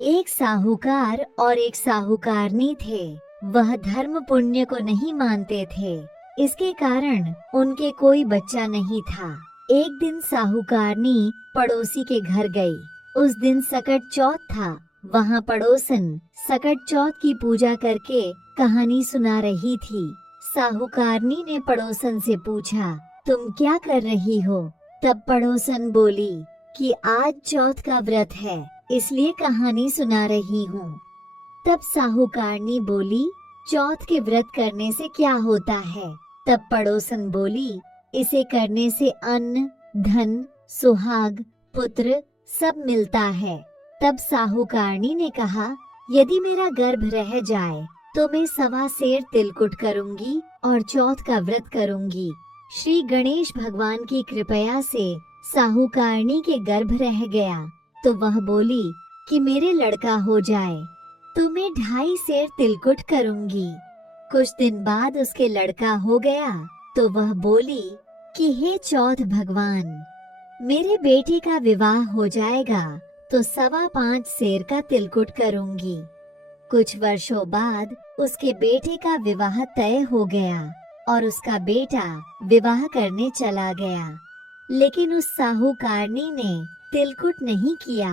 एक साहूकार और एक साहूकारनी थे। वह धर्म पुण्य को नहीं मानते थे। इसके कारण उनके कोई बच्चा नहीं था। एक दिन साहूकारनी पड़ोसी के घर गई। उस दिन सकट चौथ था। वहाँ पड़ोसन सकट चौथ की पूजा करके कहानी सुना रही थी। साहूकारनी ने पड़ोसन से पूछा, तुम क्या कर रही हो? तब पड़ोसन बोली कि आज चौथ का व्रत है, इसलिए कहानी सुना रही हूँ। तब साहूकारनी बोली, चौथ के व्रत करने से क्या होता है? तब पड़ोसन बोली, इसे करने से अन्न, धन, सुहाग, पुत्र सब मिलता है। तब साहूकारनी ने कहा, यदि मेरा गर्भ रह जाए तो मैं 1.25 सेर तिलकुट करूंगी और चौथ का व्रत करूंगी। श्री गणेश भगवान की कृपया से साहूकारनी के गर्भ रह गया तो वह बोली कि मेरे लड़का हो जाए तो मैं 2.5 सेर तिलकुट करूंगी। कुछ दिन बाद उसके लड़का हो गया तो वह बोली कि हे चौथ भगवान, मेरे बेटे का विवाह हो जाएगा तो 5.25 सेर का तिलकुट करूंगी। कुछ वर्षों बाद उसके बेटे का विवाह तय हो गया और उसका बेटा विवाह करने चला गया, लेकिन उस साहूकारनी ने तिलकुट नहीं किया।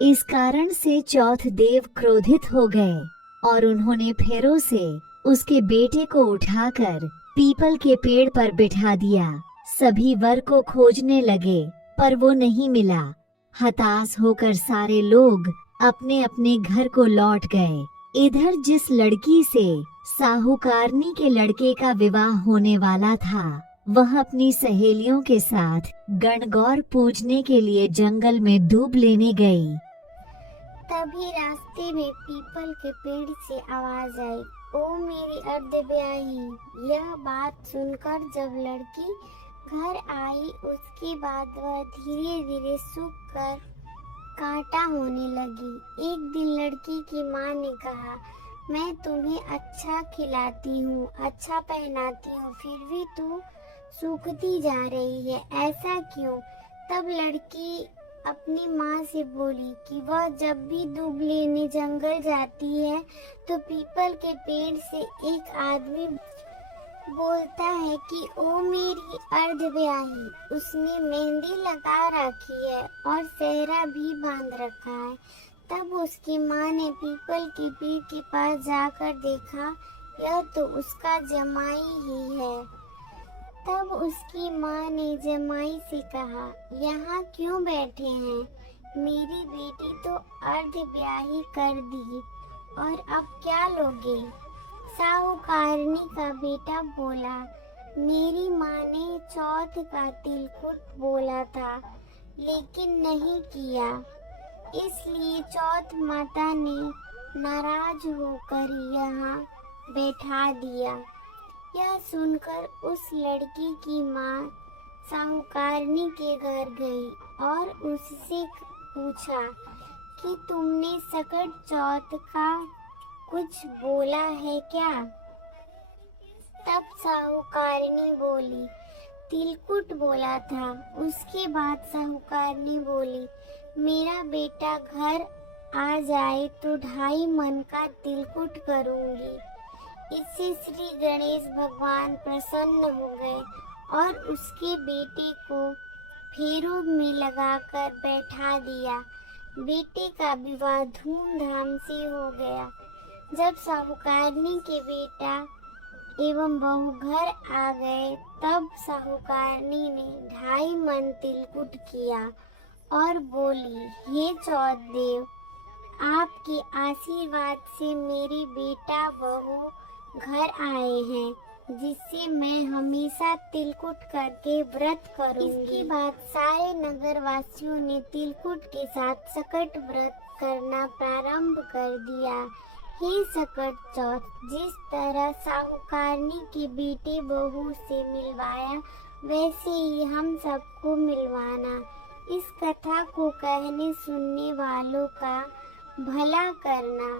इस कारण से चौथ देव क्रोधित हो गए और उन्होंने फेरों से उसके बेटे को उठाकर पीपल के पेड़ पर बिठा दिया। सभी वर को खोजने लगे पर वो नहीं मिला। हताश होकर सारे लोग अपने अपने घर को लौट गए। इधर जिस लड़की से साहूकारनी के लड़के का विवाह होने वाला था, वह अपनी सहेलियों के साथ गणगौर पूजने के लिए जंगल में दूब लेने गई। तभी रास्ते में पीपल के पेड़ से आवाज आई, ओ मेरी अर्धब्याही। यह बात सुनकर जब लड़की घर आई, उसके बाद वह धीरे धीरे सूख कर कांटा होने लगी। एक दिन लड़की की माँ ने कहा, मैं तुम्हें अच्छा खिलाती हूँ, अच्छा पहनाती हूँ, फिर भी तू सूखती जा रही है, ऐसा क्यों? तब लड़की अपनी माँ से बोली कि वह जब भी दूब लेने जंगल जाती है तो पीपल के पेड़ से एक आदमी बोलता है कि ओ मेरी अर्धब्याही। उसने मेहंदी लगा रखी है और सेहरा भी बांध रखा है। तब उसकी माँ ने पीपल के पेड़ के पास जाकर देखा, यह तो उसका जमाई ही है। तब उसकी माँ ने जमाई से कहा, यहाँ क्यों बैठे हैं? मेरी बेटी तो अर्धब्याही कर दी और अब क्या लोगे? साहूकारनी का बेटा बोला, मेरी माँ ने चौथ का तिलकुट बोला था लेकिन नहीं किया, इसलिए चौथ माता ने नाराज होकर यहाँ बैठा दिया। यह सुनकर उस लड़की की माँ साहूकारनी के घर गई और उससे पूछा कि तुमने सकट चौथ का कुछ बोला है क्या? तब साहूकारनी बोली, तिलकुट बोला था। उसके बाद साहूकारनी बोली, मेरा बेटा घर आ जाए तो 2.5 मन का तिलकुट करूंगी। इससे श्री गणेश भगवान प्रसन्न हो गए और उसके बेटे को फेरों में लगाकर बैठा दिया। बेटे का विवाह धूमधाम से हो गया। जब साहूकारनी के बेटा एवं बहू घर आ गए, तब साहूकारनी ने 2.5 मन तिलकुट किया और बोली, हे चौथ देव, आपके आशीर्वाद से मेरे बेटा बहू घर आए हैं, जिससे मैं हमेशा तिलकुट करके व्रत करूंगी। इसके बाद सारे नगर वासियों ने तिलकुट के साथ सकट व्रत करना प्रारंभ कर दिया। हे सकट चौथ, जिस तरह साहूकारनी के बेटे बहू से मिलवाया, वैसे ही हम सबको मिलवाना। इस कथा को कहने सुनने वालों का भला करना।